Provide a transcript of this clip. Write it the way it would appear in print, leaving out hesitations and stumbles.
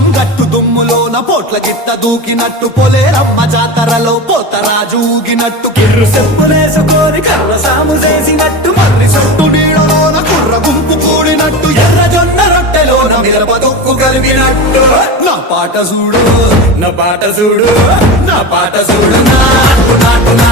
పుల్లం గట్టు దుమ్ములోన పోట్ల గిట్ట దూకినట్టు పొలేరమ్మ జాతరలో పోతరాజు ఊగినట్టు కిర్రు చెప్పులేసుకొని కర్ర సాము చేసినట్టు మర్రి చుట్టు నీడలోన కుర్ర గుంపు కూడినట్టు ఎర్ర జొన్న రొట్టెలోన మిరప దొక్కు కలిగినట్టు నా పాట చూడు నా పాట చూడు నా పాట చూడు నాటు నాటు